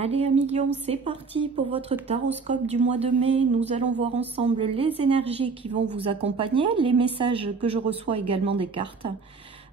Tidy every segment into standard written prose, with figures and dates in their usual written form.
Allez, à million, c'est parti pour votre taroscope du mois de mai. Nous allons voir ensemble les énergies qui vont vous accompagner, les messages que je reçois également des cartes.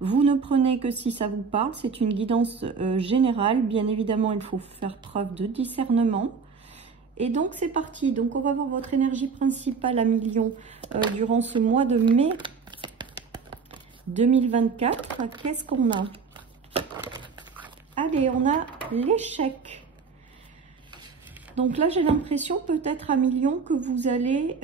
Vous ne prenez que si ça vous parle, c'est une guidance générale. Bien évidemment, il faut faire preuve de discernement. Et donc, c'est parti. Donc, on va voir votre énergie principale à million durant ce mois de mai 2024. Qu'est-ce qu'on a? Allez, on a l'échec. Donc là, j'ai l'impression peut-être à million que vous allez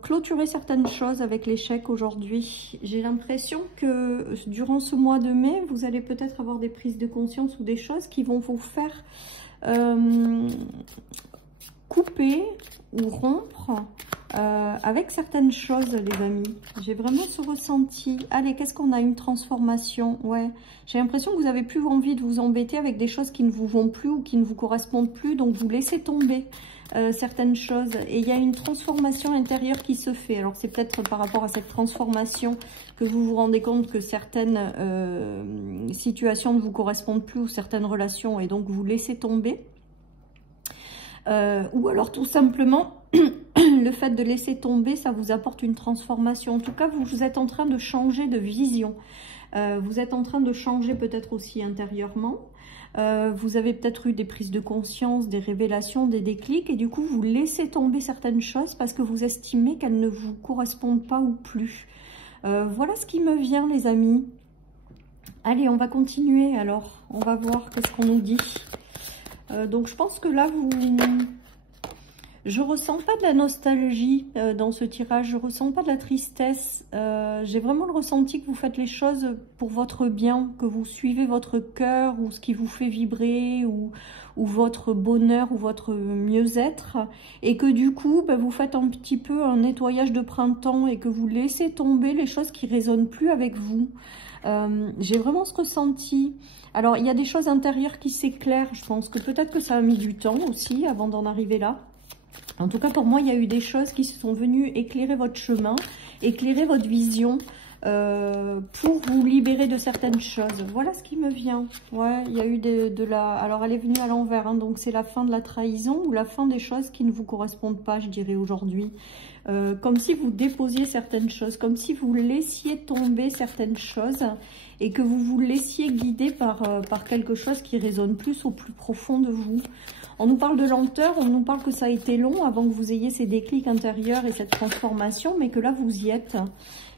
clôturer certaines choses avec l'échec aujourd'hui. J'ai l'impression que durant ce mois de mai, vous allez peut-être avoir des prises de conscience ou des choses qui vont vous faire couper ou rompre avec certaines choses, les amis. J'ai vraiment ce ressenti. Allez, qu'est-ce qu'on a? Une transformation. Ouais, j'ai l'impression que vous n'avez plus envie de vous embêter avec des choses qui ne vous vont plus ou qui ne vous correspondent plus. Donc, vous laissez tomber certaines choses. Et il y a une transformation intérieure qui se fait. Alors, c'est peut-être par rapport à cette transformation que vous vous rendez compte que certaines situations ne vous correspondent plus ou certaines relations. Et donc, vous laissez tomber. Ou alors, tout simplement... le fait de laisser tomber, ça vous apporte une transformation. En tout cas, vous êtes en train de changer de vision. Vous êtes en train de changer peut-être aussi intérieurement. Vous avez peut-être eu des prises de conscience, des révélations, des déclics. Et du coup, vous laissez tomber certaines choses parce que vous estimez qu'elles ne vous correspondent pas ou plus. Voilà ce qui me vient, les amis. Allez, on va continuer alors. On va voir qu'est-ce qu'on nous dit. Donc, je pense que là, je ressens pas de la nostalgie dans ce tirage, je ressens pas de la tristesse. J'ai vraiment le ressenti que vous faites les choses pour votre bien, que vous suivez votre cœur ou ce qui vous fait vibrer ou votre bonheur ou votre mieux-être. Et que du coup, vous faites un petit peu un nettoyage de printemps et que vous laissez tomber les choses qui ne résonnent plus avec vous. J'ai vraiment ce ressenti. Alors, il y a des choses intérieures qui s'éclairent. Je pense que peut-être que ça a mis du temps aussi avant d'en arriver là. En tout cas, pour moi, il y a eu des choses qui se sont venues éclairer votre chemin, éclairer votre vision pour vous libérer de certaines choses. Voilà ce qui me vient. Ouais, il y a eu de la... Alors, elle est venue à l'envers, hein, donc c'est la fin de la trahison ou la fin des choses qui ne vous correspondent pas, je dirais, aujourd'hui. Comme si vous déposiez certaines choses, comme si vous laissiez tomber certaines choses et que vous vous laissiez guider par quelque chose qui résonne plus au plus profond de vous. On nous parle de lenteur, on nous parle que ça a été long avant que vous ayez ces déclics intérieurs et cette transformation, mais que là, vous y êtes.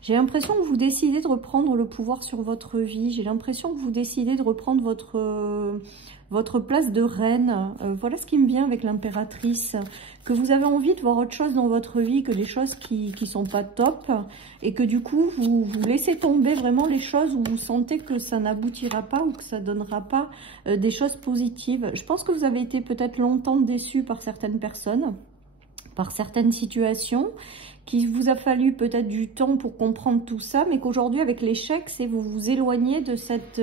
J'ai l'impression que vous décidez de reprendre le pouvoir sur votre vie. J'ai l'impression que vous décidez de reprendre votre place de reine. Voilà ce qui me vient avec l'impératrice. Que vous avez envie de voir autre chose dans votre vie que les choses qui sont pas top. Et que du coup, vous laissez tomber vraiment les choses où vous sentez que ça n'aboutira pas ou que ça donnera pas des choses positives. Je pense que vous avez été peut-être longtemps déçus par certaines personnes, par certaines situations, qu'il vous a fallu peut-être du temps pour comprendre tout ça, mais qu'aujourd'hui, avec l'échec, c'est vous vous éloignez de cette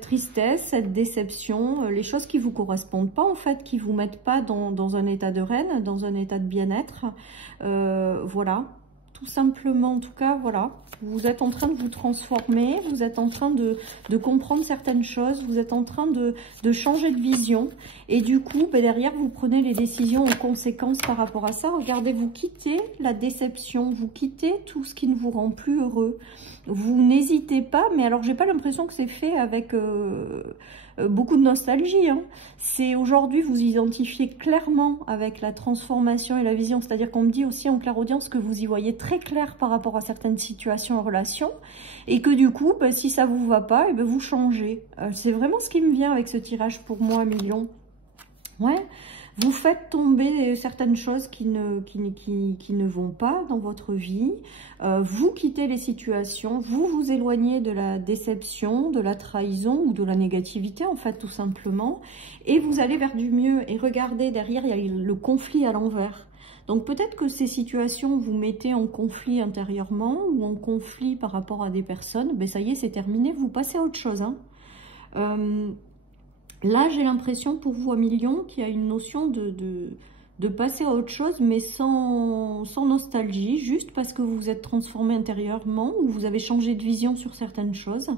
tristesse, cette déception, les choses qui ne vous correspondent pas, en fait, qui ne vous mettent pas dans un état de reine, dans un état de bien-être. Voilà, tout simplement, en tout cas, voilà. Vous êtes en train de vous transformer, vous êtes en train de comprendre certaines choses, vous êtes en train de changer de vision. Et du coup, derrière, vous prenez les décisions en conséquence par rapport à ça. Regardez, vous quittez la déception, vous quittez tout ce qui ne vous rend plus heureux. Vous n'hésitez pas, mais alors, j'ai pas l'impression que c'est fait avec... beaucoup de nostalgie, hein. C'est aujourd'hui, vous identifiez clairement avec la transformation et la vision, c'est-à-dire qu'on me dit aussi en clairaudience que vous y voyez très clair par rapport à certaines situations en relation, et que du coup, si ça vous va pas, et vous changez. C'est vraiment ce qui me vient avec ce tirage pour moi, million. Ouais. Vous faites tomber certaines choses qui ne vont pas dans votre vie. Vous quittez les situations, vous vous éloignez de la déception, de la trahison ou de la négativité, en fait, tout simplement. Et vous allez vers du mieux. Et regardez, derrière, il y a le conflit à l'envers. Donc peut-être que ces situations vous mettez en conflit intérieurement ou en conflit par rapport à des personnes. Ben ça y est, c'est terminé, vous passez à autre chose, hein. Là, j'ai l'impression pour vous à million qu'il y a une notion de passer à autre chose, mais sans nostalgie, juste parce que vous vous êtes transformé intérieurement ou vous avez changé de vision sur certaines choses,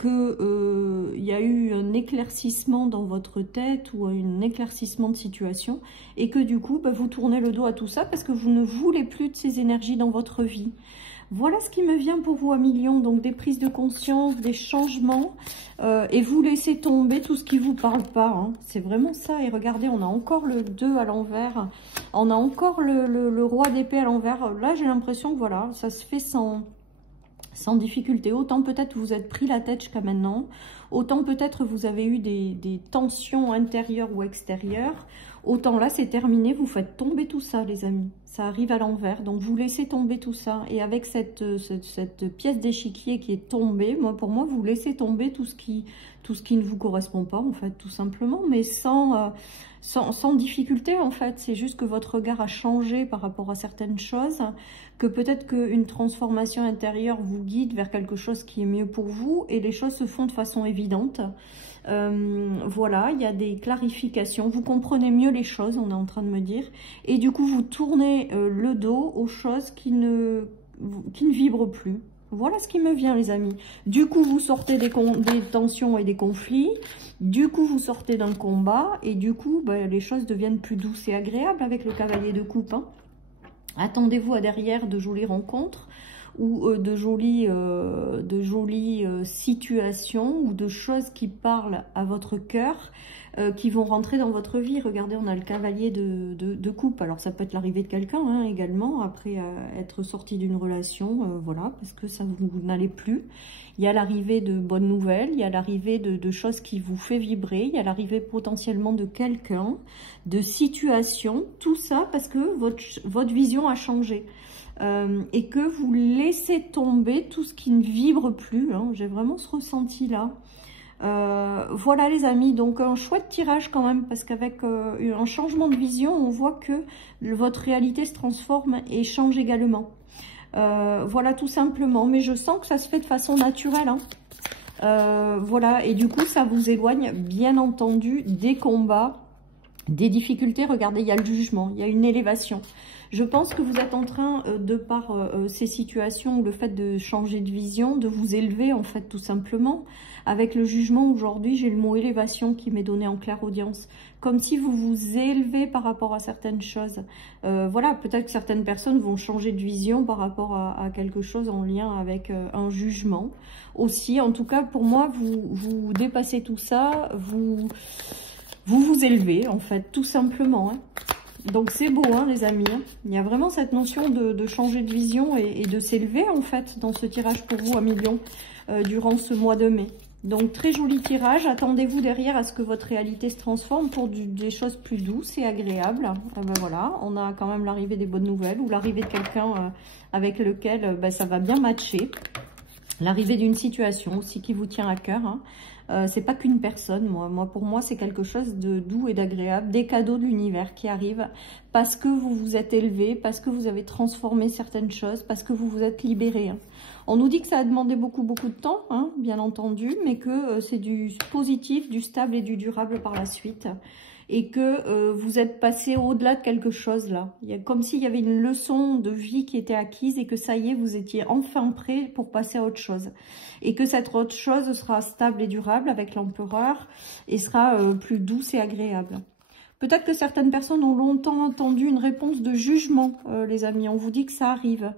que y a eu un éclaircissement dans votre tête ou un éclaircissement de situation et que du coup, vous tournez le dos à tout ça parce que vous ne voulez plus de ces énergies dans votre vie. Voilà ce qui me vient pour vous à millions, donc des prises de conscience, des changements, et vous laissez tomber tout ce qui ne vous parle pas, hein. C'est vraiment ça, et regardez, on a encore le 2 à l'envers, on a encore le roi d'épée à l'envers. Là, j'ai l'impression que voilà, ça se fait sans difficulté. Autant peut-être vous êtes pris la tête jusqu'à maintenant, autant peut-être vous avez eu des tensions intérieures ou extérieures, autant là c'est terminé, vous faites tomber tout ça les amis, ça arrive à l'envers, donc vous laissez tomber tout ça, et avec cette pièce d'échiquier qui est tombée, pour moi vous laissez tomber tout ce qui ne vous correspond pas en fait, tout simplement, mais sans difficulté en fait, c'est juste que votre regard a changé par rapport à certaines choses, que peut-être qu'une transformation intérieure vous guide vers quelque chose qui est mieux pour vous, et les choses se font de façon évidente. Voilà, il y a des clarifications, vous comprenez mieux les choses, on est en train de me dire, et du coup vous tournez le dos aux choses qui ne vibrent plus. Voilà ce qui me vient les amis. Du coup vous sortez des tensions et des conflits, du coup vous sortez d'un combat, et du coup les choses deviennent plus douces et agréables avec le cavalier de coupe, hein. Attendez-vous à derrière de jolies rencontres ou de jolies situations ou de choses qui parlent à votre cœur, qui vont rentrer dans votre vie. Regardez, on a le cavalier de coupe. Alors ça peut être l'arrivée de quelqu'un hein, également, après être sorti d'une relation, voilà, parce que ça vous n'allez plus. Il y a l'arrivée de bonnes nouvelles, il y a l'arrivée de choses qui vous fait vibrer, il y a l'arrivée potentiellement de quelqu'un, de situations, tout ça parce que votre vision a changé. Et que vous laissez tomber tout ce qui ne vibre plus, hein. J'ai vraiment ce ressenti-là. Voilà les amis, donc un chouette tirage quand même, parce qu'avec un changement de vision, on voit que votre réalité se transforme et change également. Voilà tout simplement, mais je sens que ça se fait de façon naturelle, hein. Voilà, et du coup ça vous éloigne bien entendu des combats, des difficultés. Regardez, il y a le jugement, il y a une élévation. Je pense que vous êtes en train, de par ces situations ou le fait de changer de vision, de vous élever en fait tout simplement. Avec le jugement aujourd'hui, j'ai le mot élévation qui m'est donné en clairaudience. Comme si vous vous élevez par rapport à certaines choses. Voilà, peut-être que certaines personnes vont changer de vision par rapport à quelque chose en lien avec un jugement. Aussi, en tout cas pour moi, vous dépassez tout ça, vous élevez en fait tout simplement, hein. Donc c'est beau hein, les amis, hein. Il y a vraiment cette notion de changer de vision et de s'élever en fait dans ce tirage pour vous à millions durant ce mois de mai. Donc très joli tirage, attendez-vous derrière à ce que votre réalité se transforme pour des choses plus douces et agréables. Voilà, on a quand même l'arrivée des bonnes nouvelles ou l'arrivée de quelqu'un avec lequel ça va bien matcher. L'arrivée d'une situation aussi qui vous tient à cœur, hein. C'est pas qu'une personne, pour moi c'est quelque chose de doux et d'agréable, des cadeaux de l'univers qui arrivent parce que vous vous êtes élevé, parce que vous avez transformé certaines choses, parce que vous vous êtes libéré, hein. On nous dit que ça a demandé beaucoup de temps, hein, bien entendu, mais que c'est du positif, du stable et du durable par la suite. Et que vous êtes passé au-delà de quelque chose là. Il y a comme s'il y avait une leçon de vie qui était acquise et que ça y est, vous étiez enfin prêt pour passer à autre chose. Et que cette autre chose sera stable et durable avec l'empereur et sera plus douce et agréable. Peut-être que certaines personnes ont longtemps attendu une réponse de jugement, les amis. On vous dit que ça arrive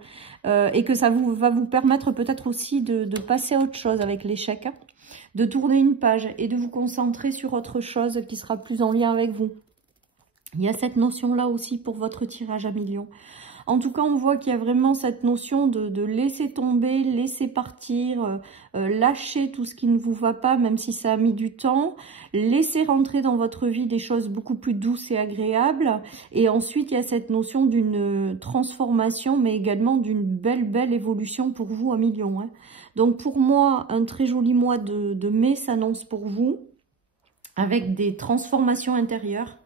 et que ça va vous permettre peut-être aussi de passer à autre chose avec l'échec, hein, de tourner une page et de vous concentrer sur autre chose qui sera plus en lien avec vous. Il y a cette notion-là aussi pour votre tirage à millions. En tout cas, on voit qu'il y a vraiment cette notion de laisser tomber, laisser partir, lâcher tout ce qui ne vous va pas, même si ça a mis du temps. Laisser rentrer dans votre vie des choses beaucoup plus douces et agréables. Et ensuite, il y a cette notion d'une transformation, mais également d'une belle évolution pour vous à millions, hein. Donc pour moi, un très joli mois de mai s'annonce pour vous, avec des transformations intérieures.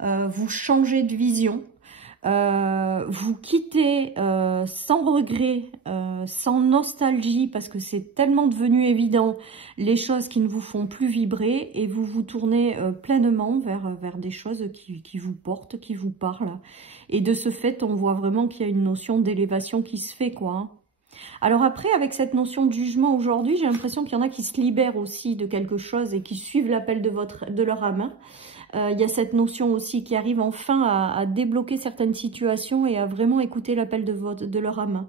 Vous changez de vision. Vous quittez sans regret, sans nostalgie, parce que c'est tellement devenu évident, les choses qui ne vous font plus vibrer, et vous vous tournez pleinement vers des choses qui vous portent, qui vous parlent. Et de ce fait, on voit vraiment qu'il y a une notion d'élévation qui se fait, quoi, hein. Alors après, avec cette notion de jugement aujourd'hui, j'ai l'impression qu'il y en a qui se libèrent aussi de quelque chose et qui suivent l'appel de leur âme. Il y a cette notion aussi qui arrive enfin à débloquer certaines situations et à vraiment écouter l'appel de leur âme.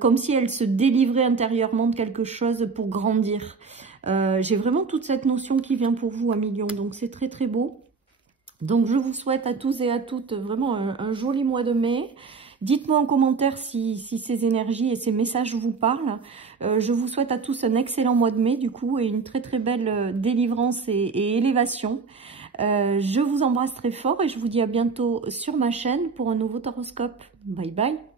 Comme si elle se délivrait intérieurement de quelque chose pour grandir. J'ai vraiment toute cette notion qui vient pour vous, amis Lion, donc c'est très très beau. Donc je vous souhaite à tous et à toutes vraiment un joli mois de mai. Dites-moi en commentaire si ces énergies et ces messages vous parlent. Je vous souhaite à tous un excellent mois de mai du coup et une très très belle délivrance et élévation. Je vous embrasse très fort et je vous dis à bientôt sur ma chaîne pour un nouveau horoscope. Bye bye.